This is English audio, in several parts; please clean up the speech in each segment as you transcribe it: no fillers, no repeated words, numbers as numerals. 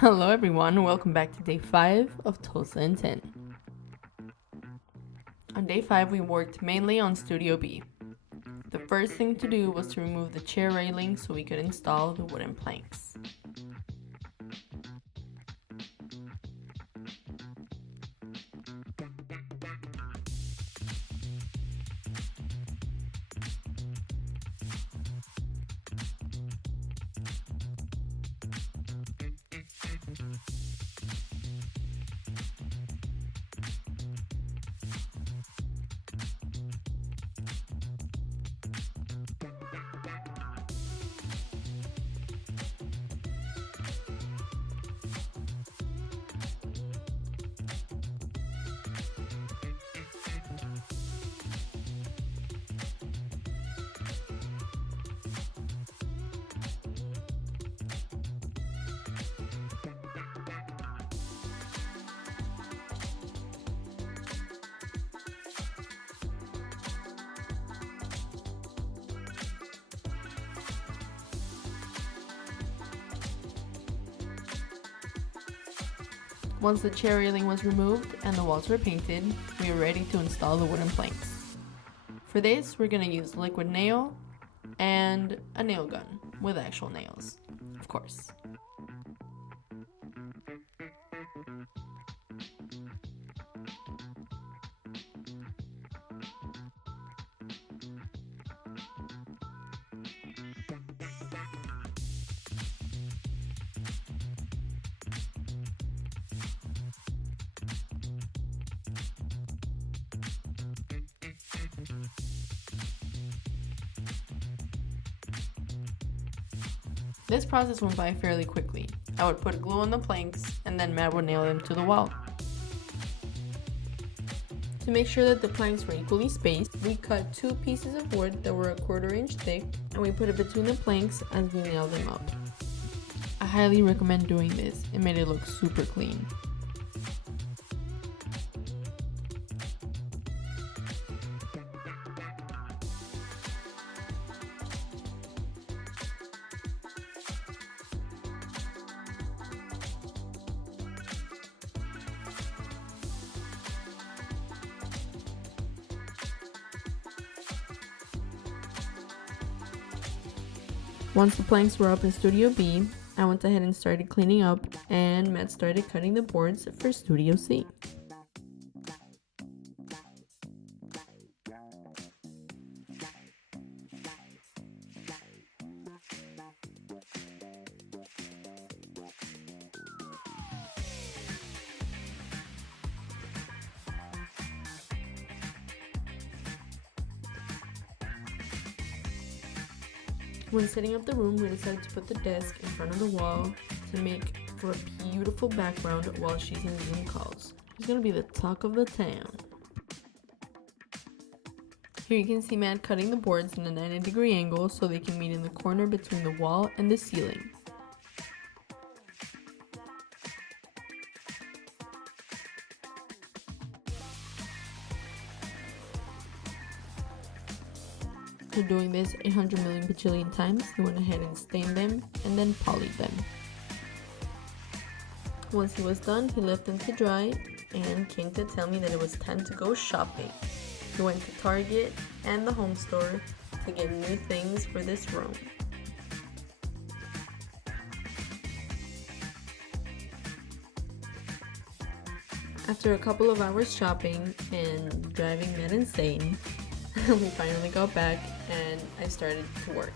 Hello everyone, welcome back to day 5 of TULSA in. On day 5 we worked mainly on Studio B. The first thing to do was to remove the chair railing so we could install the wooden planks. Once the chair railing was removed and the walls were painted, we were ready to install the wooden planks. For this, we're going to use liquid nail and a nail gun with actual nails, of course. This process went by fairly quickly. I would put glue on the planks and then Matt would nail them to the wall. To make sure that the planks were equally spaced, we cut 2 pieces of wood that were 1/4 inch thick and we put it between the planks as we nailed them up. I highly recommend doing this, it made it look super clean. Once the planks were up in Studio B, I went ahead and started cleaning up, and Matt started cutting the boards for Studio C. When setting up the room, we decided to put the desk in front of the wall to make for a beautiful background while she's in Zoom calls. She's gonna be the talk of the town. Here you can see Matt cutting the boards in a 90-degree angle so they can meet in the corner between the wall and the ceiling. After doing this 800 million bajillion times, he went ahead and stained them and then polished them. Once he was done, he left them to dry and came to tell me that it was time to go shopping. He went to Target and the home store to get new things for this room. After a couple of hours shopping and driving Matt insane, we finally got back and I started to work.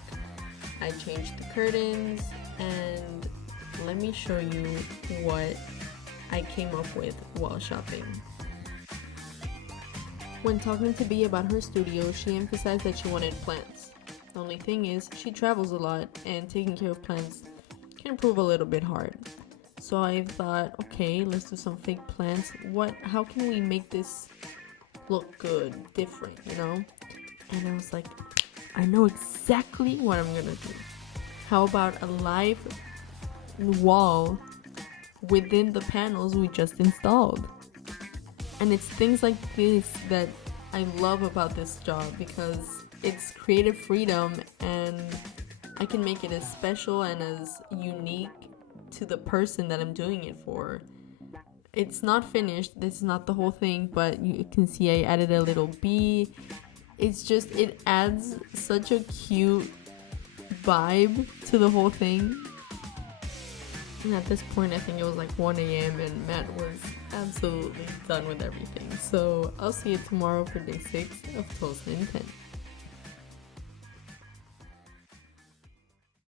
I changed the curtains and let me show you what I came up with while shopping. When talking to B about her studio, she emphasized that she wanted plants. The only thing is, she travels a lot and taking care of plants can prove a little bit hard. So I thought, okay, let's do some fake plants. How can we make this look good, different, you know? And I was like, I know exactly what I'm gonna do. How about a live wall within the panels we just installed? And it's things like this that I love about this job, because it's creative freedom and I can make it as special and as unique to to the person that I'm doing it for. It's not finished. This is not the whole thing, but you can see I added a little bee. It's just, it adds such a cute vibe to the whole thing. And at this point, I think it was like 1 a.m. and Matt was absolutely done with everything. So I'll see you tomorrow for day 6 of TULSA in 10.